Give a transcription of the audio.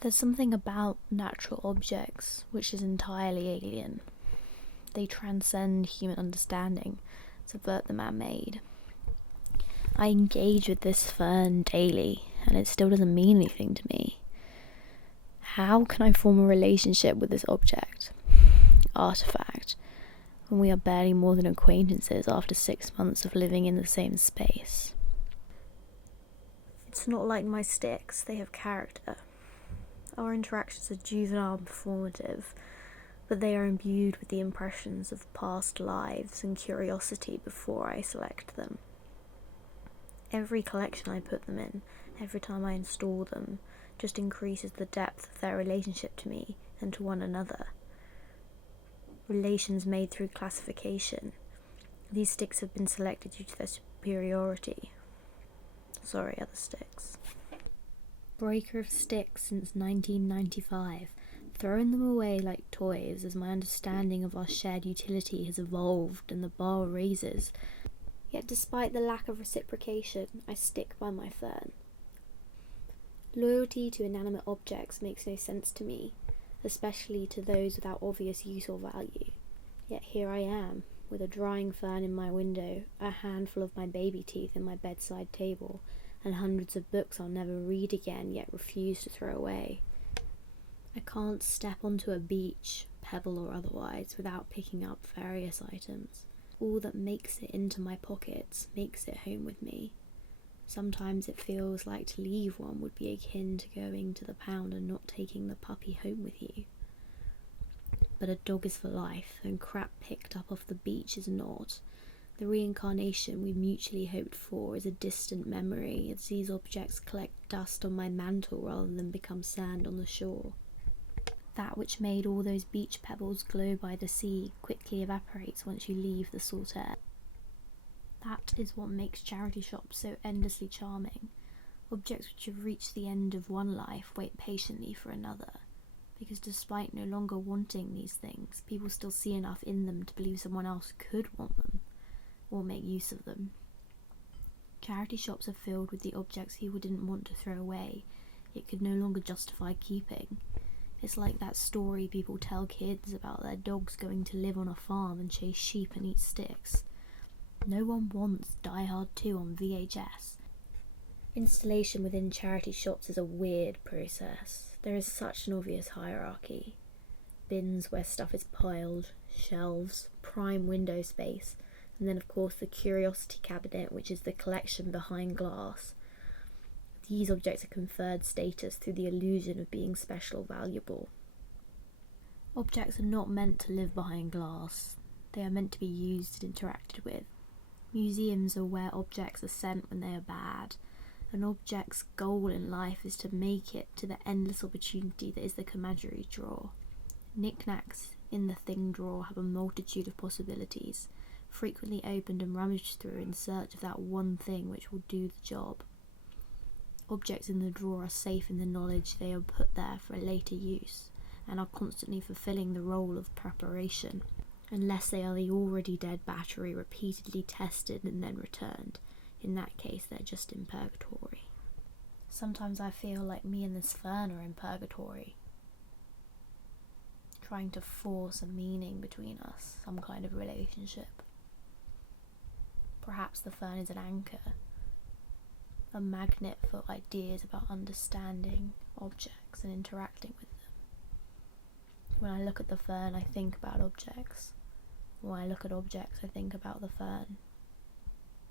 There's something about natural objects which is entirely alien. They transcend human understanding, subvert the man-made. I engage with this fern daily, and it still doesn't mean anything to me. How can I form a relationship with this object, artifact, when we are barely more than acquaintances after 6 months of living in the same space? It's not like my sticks, they have character. Our interactions are juvenile and performative, but they are imbued with the impressions of past lives and curiosity before I select them. Every collection I put them in, every time I install them, just increases the depth of their relationship to me and to one another. Relations made through classification. These sticks have been selected due to their superiority. Sorry, other sticks. Breaker of sticks since 1995, throwing them away like toys as my understanding of our shared utility has evolved and the bar raises. Yet despite the lack of reciprocation, I stick by my fern. Loyalty to inanimate objects makes no sense to me, especially to those without obvious use or value. Yet here I am, with a drying fern in my window, a handful of my baby teeth in my bedside table, and hundreds of books I'll never read again yet refuse to throw away. I can't step onto a beach, pebble or otherwise, without picking up various items. All that makes it into my pockets makes it home with me. Sometimes it feels like to leave one would be akin to going to the pound and not taking the puppy home with you. But a dog is for life, and crap picked up off the beach is not. The reincarnation we mutually hoped for is a distant memory, as these objects collect dust on my mantle rather than become sand on the shore. That which made all those beach pebbles glow by the sea quickly evaporates once you leave the salt air. That is what makes charity shops so endlessly charming. Objects which have reached the end of one life wait patiently for another, because despite no longer wanting these things, people still see enough in them to believe someone else could want them, or make use of them. Charity shops are filled with the objects people didn't want to throw away, yet could no longer justify keeping. It's like that story people tell kids about their dogs going to live on a farm and chase sheep and eat sticks. No one wants Die Hard 2 on VHS. Installation within charity shops is a weird process. There is such an obvious hierarchy. Bins where stuff is piled, shelves, prime window space, and then of course the curiosity cabinet, which is the collection behind glass. These objects are conferred status through the illusion of being special valuable. Objects are not meant to live behind glass. They are meant to be used and interacted with. Museums are where objects are sent when they are bad. An object's goal in life is to make it to the endless opportunity that is the commandery drawer. Knickknacks in the thing drawer have a multitude of possibilities, frequently opened and rummaged through in search of that one thing which will do the job. Objects in the drawer are safe in the knowledge they are put there for a later use, and are constantly fulfilling the role of preparation, unless they are the already dead battery repeatedly tested and then returned. In that case, they're just in purgatory. Sometimes I feel like me and this fern are in purgatory, trying to force a meaning between us, some kind of relationship. Perhaps the fern is an anchor, a magnet for ideas about understanding objects and interacting with them. When I look at the fern, I think about objects. When I look at objects, I think about the fern.